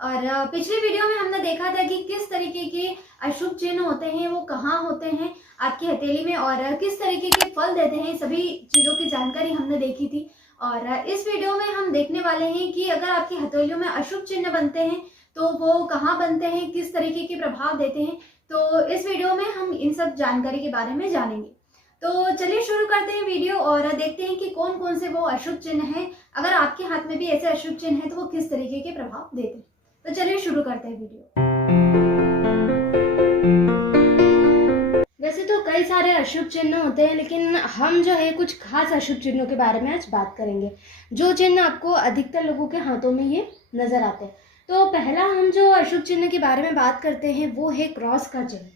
और पिछले वीडियो में हमने देखा था कि किस तरीके के अशुभ चिन्ह होते हैं, वो कहाँ होते हैं आपकी हथेली में और किस तरीके के फल देते हैं, सभी चीज़ों की जानकारी हमने देखी थी। और इस वीडियो में हम देखने वाले हैं कि अगर आपकी हथेलियों में अशुभ चिन्ह बनते हैं तो वो कहाँ बनते हैं, किस तरीके के प्रभाव देते हैं। तो इस वीडियो में हम इन सब जानकारी के बारे में जानेंगे। तो चलिए शुरू करते हैं वीडियो और देखते हैं कि कौन कौन से वो अशुभ चिन्ह हैं। अगर आपके हाथ में भी ऐसे अशुभ चिन्ह हैं तो वो किस तरीके के प्रभाव देते हैं। तो चलिए शुरू करते हैं वीडियो। वैसे तो कई सारे अशुभ चिन्ह होते हैं, लेकिन हम जो है कुछ खास अशुभ चिन्हों के बारे में आज बात करेंगे, जो चिन्ह आपको अधिकतर लोगों के हाथों में ये नजर आते हैं। तो पहला हम जो अशुभ चिन्ह के बारे में बात करते हैं वो है क्रॉस का चिन्ह।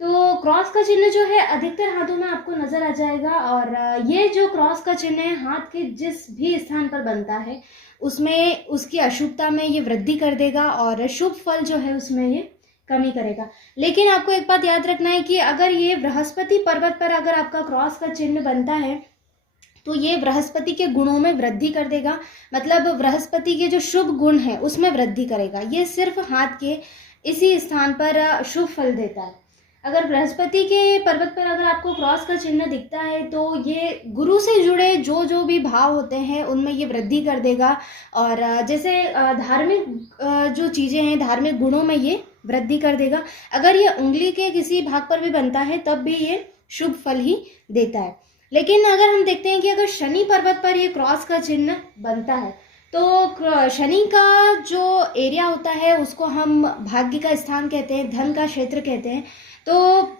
तो क्रॉस का चिन्ह जो है अधिकतर हाथों में आपको नजर आ जाएगा और ये जो क्रॉस का चिन्ह है हाथ के जिस भी स्थान पर बनता है उसमें उसकी अशुभता में ये वृद्धि कर देगा और शुभ फल जो है उसमें ये कमी करेगा। लेकिन आपको एक बात याद रखना है कि अगर ये बृहस्पति पर्वत पर अगर आपका क्रॉस का चिन्ह बनता है तो ये बृहस्पति के गुणों में वृद्धि कर देगा, मतलब बृहस्पति के जो शुभ गुण है उसमें वृद्धि करेगा। ये सिर्फ हाथ के इसी स्थान पर शुभ फल देता है। अगर बृहस्पति के पर्वत पर अगर आपको क्रॉस का चिन्ह दिखता है तो ये गुरु से जुड़े जो जो भी भाव होते हैं उनमें ये वृद्धि कर देगा और जैसे धार्मिक जो चीज़ें हैं, धार्मिक गुणों में ये वृद्धि कर देगा। अगर ये उंगली के किसी भाग पर भी बनता है तब भी ये शुभ फल ही देता है। लेकिन अगर हम देखते हैं कि अगर शनि पर्वत पर ये क्रॉस का चिन्ह बनता है तो शनि का जो एरिया होता है उसको हम भाग्य का स्थान कहते हैं, धन का क्षेत्र कहते हैं। तो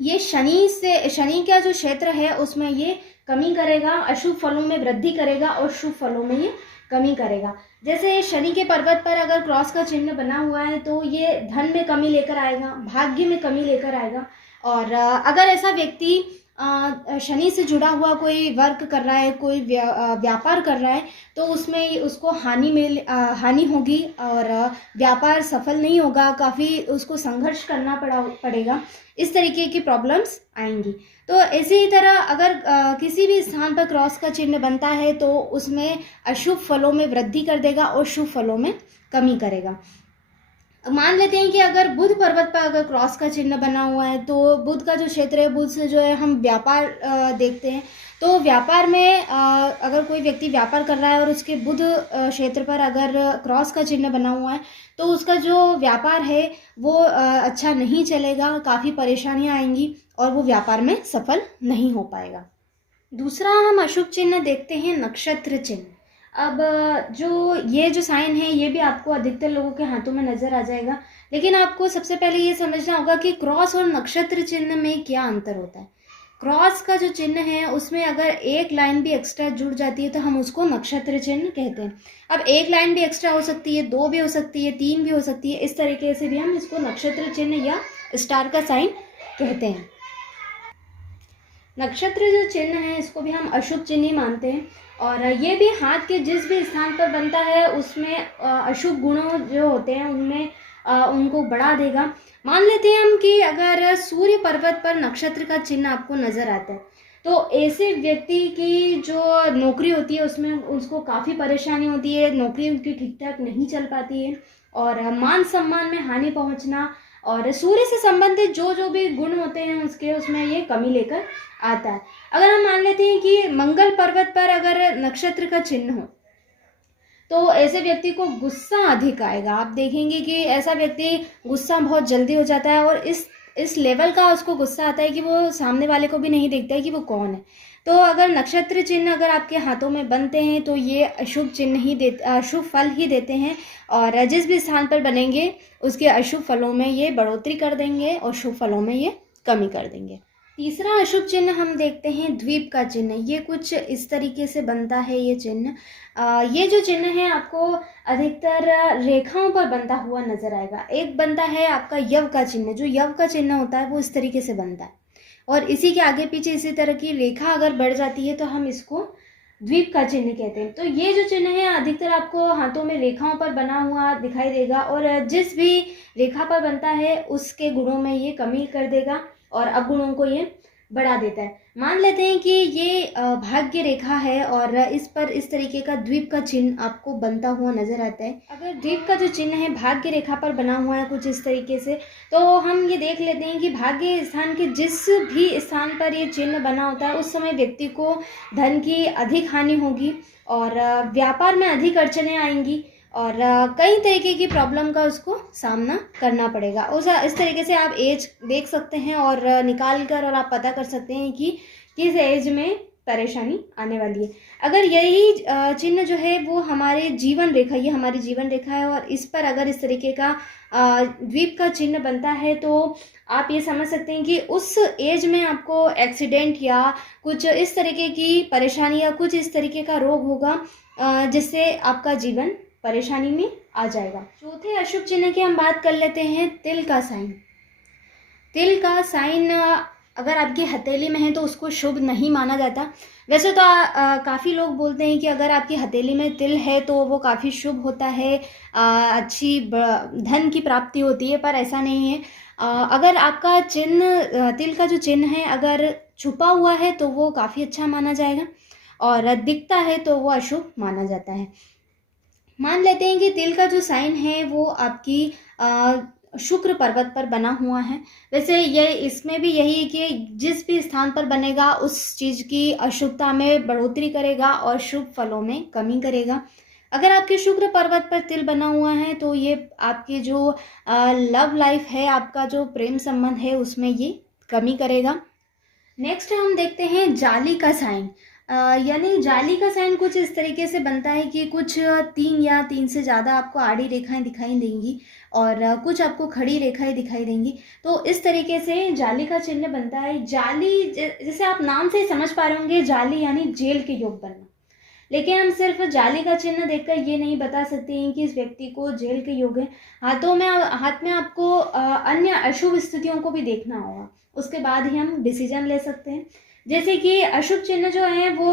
ये शनि का जो क्षेत्र है उसमें ये कमी करेगा, अशुभ फलों में वृद्धि करेगा और शुभ फलों में ये कमी करेगा। जैसे शनि के पर्वत पर अगर क्रॉस का चिन्ह बना हुआ है तो ये धन में कमी लेकर आएगा, भाग्य में कमी लेकर आएगा। और अगर ऐसा व्यक्ति शनि से जुड़ा हुआ कोई वर्क कर रहा है, कोई व्यापार कर रहा है तो उसमें उसको हानि होगी और व्यापार सफल नहीं होगा, काफ़ी उसको संघर्ष करना पड़ेगा, इस तरीके की प्रॉब्लम्स आएंगी। तो इसी ही तरह अगर किसी भी स्थान पर क्रॉस का चिन्ह बनता है तो उसमें अशुभ फलों में वृद्धि कर देगा और शुभ फलों में कमी करेगा। मान लेते हैं कि अगर बुध पर्वत पर अगर क्रॉस का चिन्ह बना हुआ है तो बुध का जो क्षेत्र है, बुध से जो है हम व्यापार देखते हैं। तो व्यापार में अगर कोई व्यक्ति व्यापार कर रहा है और उसके बुध क्षेत्र पर अगर क्रॉस का चिन्ह बना हुआ है तो उसका जो व्यापार है वो अच्छा नहीं चलेगा, काफ़ी परेशानियां आएंगी और वो व्यापार में सफल नहीं हो पाएगा। दूसरा हम अशुभ चिन्ह देखते हैं नक्षत्र चिन्ह। अब जो साइन है ये भी आपको अधिकतर लोगों के हाथों में नज़र आ जाएगा, लेकिन आपको सबसे पहले ये समझना होगा कि क्रॉस और नक्षत्र चिन्ह में क्या अंतर होता है। क्रॉस का जो चिन्ह है उसमें अगर एक लाइन भी एक्स्ट्रा जुड़ जाती है तो हम उसको नक्षत्र चिन्ह कहते हैं। अब एक लाइन भी एक्स्ट्रा हो सकती है, दो भी हो सकती है, तीन भी हो सकती है, इस तरीके से भी हम इसको नक्षत्र चिन्ह या स्टार का साइन कहते हैं। नक्षत्र जो चिन्ह है इसको भी हम अशुभ चिन्ह ही मानते हैं और ये भी हाथ के जिस भी स्थान पर बनता है उसमें अशुभ गुणों जो होते हैं उनमें उनको बढ़ा देगा। मान लेते हैं हम कि अगर सूर्य पर्वत पर नक्षत्र का चिन्ह आपको नज़र आता है तो ऐसे व्यक्ति की जो नौकरी होती है उसमें उसको काफ़ी परेशानी होती है, नौकरी उनकी ठीक ठाक नहीं चल पाती है और मान सम्मान में हानि पहुंचना और सूर्य से संबंधित जो जो भी गुण होते हैं उसके उसमें ये कमी लेकर आता है। अगर हम मान लेते हैं कि मंगल पर्वत पर अगर नक्षत्र का चिन्ह हो तो ऐसे व्यक्ति को गुस्सा अधिक आएगा। आप देखेंगे कि ऐसा व्यक्ति गुस्सा बहुत जल्दी हो जाता है और इस लेवल का उसको गुस्सा आता है कि वो सामने वाले को भी नहीं देखता है कि वो कौन है। तो अगर नक्षत्र चिन्ह अगर आपके हाथों में बनते हैं तो ये अशुभ चिन्ह ही अशुभ फल ही देते हैं और जिस भी स्थान पर बनेंगे उसके अशुभ फलों में ये बढ़ोतरी कर देंगे और शुभ फलों में ये कमी कर देंगे। तीसरा अशुभ चिन्ह हम देखते हैं द्वीप का चिन्ह। ये कुछ इस तरीके से बनता है ये चिन्ह। ये जो चिन्ह है आपको अधिकतर रेखाओं पर बनता हुआ नजर आएगा। एक बनता है आपका यव का चिन्ह, जो यव का चिन्ह होता है वो इस तरीके से बनता है और इसी के आगे पीछे इसी तरह की रेखा अगर बढ़ जाती है तो हम इसको द्वीप का चिन्ह कहते हैं। तो ये जो चिन्ह है अधिकतर आपको हाथों में रेखाओं पर बना हुआ दिखाई देगा, और जिस भी रेखा पर बनता है उसके गुणों में ये कमी कर देगा और अवगुणों को ये बढ़ा देता है। मान लेते हैं कि ये भाग्य रेखा है और इस पर इस तरीके का द्वीप का चिन्ह आपको बनता हुआ नजर आता है। अगर द्वीप का जो चिन्ह है भाग्य रेखा पर बना हुआ है कुछ इस तरीके से, तो हम ये देख लेते हैं कि भाग्य स्थान के जिस भी स्थान पर ये चिन्ह बना होता है उस समय व्यक्ति को धन की अधिक हानि होगी और व्यापार में अधिक अड़चनें आएंगी और कई तरीके की प्रॉब्लम का उसको सामना करना पड़ेगा। इस तरीके से आप एज देख सकते हैं और निकाल कर और आप पता कर सकते हैं कि किस एज में परेशानी आने वाली है। अगर यही चिन्ह जो है वो हमारे जीवन रेखा, ये हमारी जीवन रेखा है और इस पर अगर इस तरीके का द्वीप का चिन्ह बनता है तो आप ये समझ सकते हैं कि उस एज में आपको एक्सीडेंट या कुछ इस तरीके की परेशानी या कुछ इस तरीके का रोग होगा जिससे आपका जीवन परेशानी में आ जाएगा। चौथे अशुभ चिन्ह की हम बात कर लेते हैं, तिल का साइन। तिल का साइन अगर आपकी हथेली में है तो उसको शुभ नहीं माना जाता। वैसे तो काफ़ी लोग बोलते हैं कि अगर आपकी हथेली में तिल है तो वो काफ़ी शुभ होता है, अच्छी धन की प्राप्ति होती है, पर ऐसा नहीं है। अगर आपका चिन्ह तिल का जो चिन्ह है अगर छुपा हुआ है तो वो काफ़ी अच्छा माना जाएगा और दिखता है तो वो अशुभ माना जाता है। मान लेते हैं कि तिल का जो साइन है वो आपकी शुक्र पर्वत पर बना हुआ है। वैसे ये इसमें भी यही है कि जिस भी स्थान पर बनेगा उस चीज़ की अशुभता में बढ़ोतरी करेगा और शुभ फलों में कमी करेगा। अगर आपके शुक्र पर्वत पर तिल बना हुआ है तो ये आपकी जो लव लाइफ है, आपका जो प्रेम संबंध है उसमें ये कमी करेगा। नेक्स्ट हम देखते हैं जाली का साइन। यानी जाली का साइन कुछ इस तरीके से बनता है कि कुछ 3 या 3 से ज़्यादा आपको आड़ी रेखाएं दिखाई देंगी और कुछ आपको खड़ी रेखाएं दिखाई देंगी। तो इस तरीके से जाली का चिन्ह बनता है। जाली जैसे आप नाम से समझ पा रहे होंगे, जाली यानी जेल के योग बनना। लेकिन हम सिर्फ जाली का चिन्ह देखकर ये नहीं बता सकते हैं कि इस व्यक्ति को जेल के योग है। हाथ में आपको अन्य अशुभ स्थितियों को भी देखना होगा, उसके बाद ही हम डिसीजन ले सकते हैं। जैसे कि अशुभ चिन्ह जो हैं वो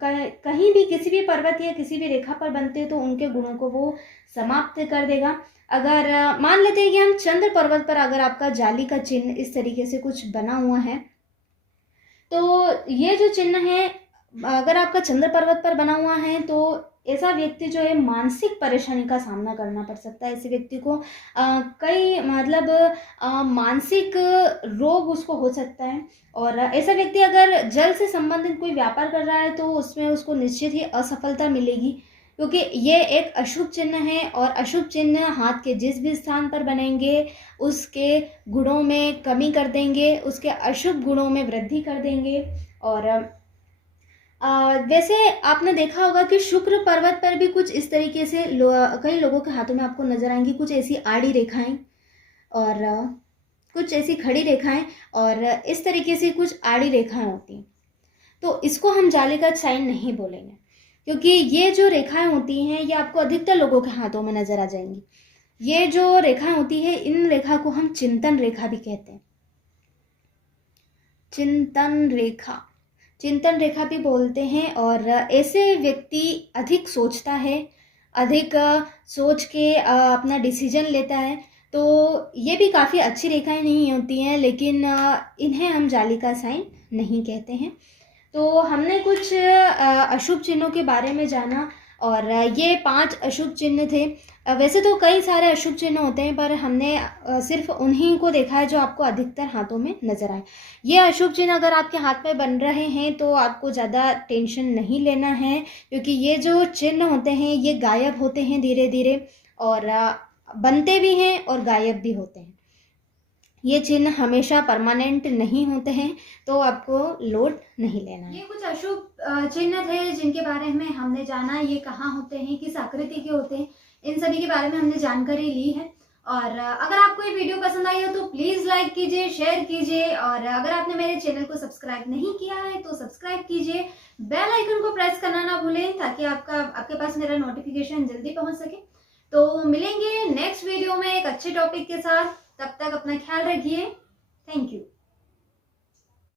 कहीं भी किसी भी पर्वत या किसी भी रेखा पर बनते हैं तो उनके गुणों को वो समाप्त कर देगा। अगर मान लेते हैं कि हम चंद्र पर्वत पर अगर आपका जाली का चिन्ह इस तरीके से कुछ बना हुआ है तो ये जो चिन्ह है अगर आपका चंद्र पर्वत पर बना हुआ है तो ऐसा व्यक्ति जो है मानसिक परेशानी का सामना करना पड़ सकता है। ऐसे व्यक्ति को कई मानसिक रोग उसको हो सकता है। और ऐसा व्यक्ति अगर जल से संबंधित कोई व्यापार कर रहा है तो उसमें उसको निश्चित ही असफलता मिलेगी, क्योंकि ये एक अशुभ चिन्ह है और अशुभ चिन्ह हाथ के जिस भी स्थान पर बनेंगे उसके गुणों में कमी कर देंगे, उसके अशुभ गुणों में वृद्धि कर देंगे। और वैसे आपने देखा होगा कि शुक्र पर्वत पर भी कुछ इस तरीके से कई लोगों के हाथों में आपको नजर आएंगी कुछ ऐसी आड़ी रेखाएं और कुछ ऐसी खड़ी रेखाएं और इस तरीके से कुछ आड़ी रेखाएं होती हैं। तो इसको हम जाली का साइन नहीं बोलेंगे, क्योंकि ये जो रेखाएं होती हैं ये आपको अधिकतर लोगों के हाथों में नजर आ जाएंगी। ये जो रेखाएं होती है इन रेखा को हम चिंतन रेखा भी कहते हैं। चिंतन रेखा भी बोलते हैं। और ऐसे व्यक्ति अधिक सोचता है, अधिक सोच के अपना डिसीजन लेता है। तो ये भी काफ़ी अच्छी रेखाएं नहीं होती हैं, लेकिन इन्हें हम जाली का साइन नहीं कहते हैं। तो हमने कुछ अशुभ चिन्हों के बारे में जाना और ये 5 अशुभ चिन्ह थे। वैसे तो कई सारे अशुभ चिन्ह होते हैं पर हमने सिर्फ उन्हीं को देखा है जो आपको अधिकतर हाथों में नजर आए। ये अशुभ चिन्ह अगर आपके हाथ में बन रहे हैं तो आपको ज़्यादा टेंशन नहीं लेना है, क्योंकि ये जो चिन्ह होते हैं ये गायब होते हैं धीरे धीरे और बनते भी हैं और गायब भी होते हैं। ये चिन्ह हमेशा परमानेंट नहीं होते हैं, तो आपको लोड नहीं लेना है। ये कुछ अशुभ चिन्ह थे जिनके बारे में हमने जाना, ये कहाँ होते हैं, किस आकृति के होते हैं, इन सभी के बारे में हमने जानकारी ली है। और अगर आपको ये वीडियो पसंद आई हो तो प्लीज़ लाइक कीजिए, शेयर कीजिए और अगर आपने मेरे चैनल को सब्सक्राइब नहीं किया है तो सब्सक्राइब कीजिए। बेल आइकन को प्रेस करना ना भूलें ताकि आपके पास मेरा नोटिफिकेशन जल्दी पहुंच सके। तो मिलेंगे नेक्स्ट वीडियो में एक अच्छे टॉपिक के साथ, तब तक अपना ख्याल रखिए। Thank you.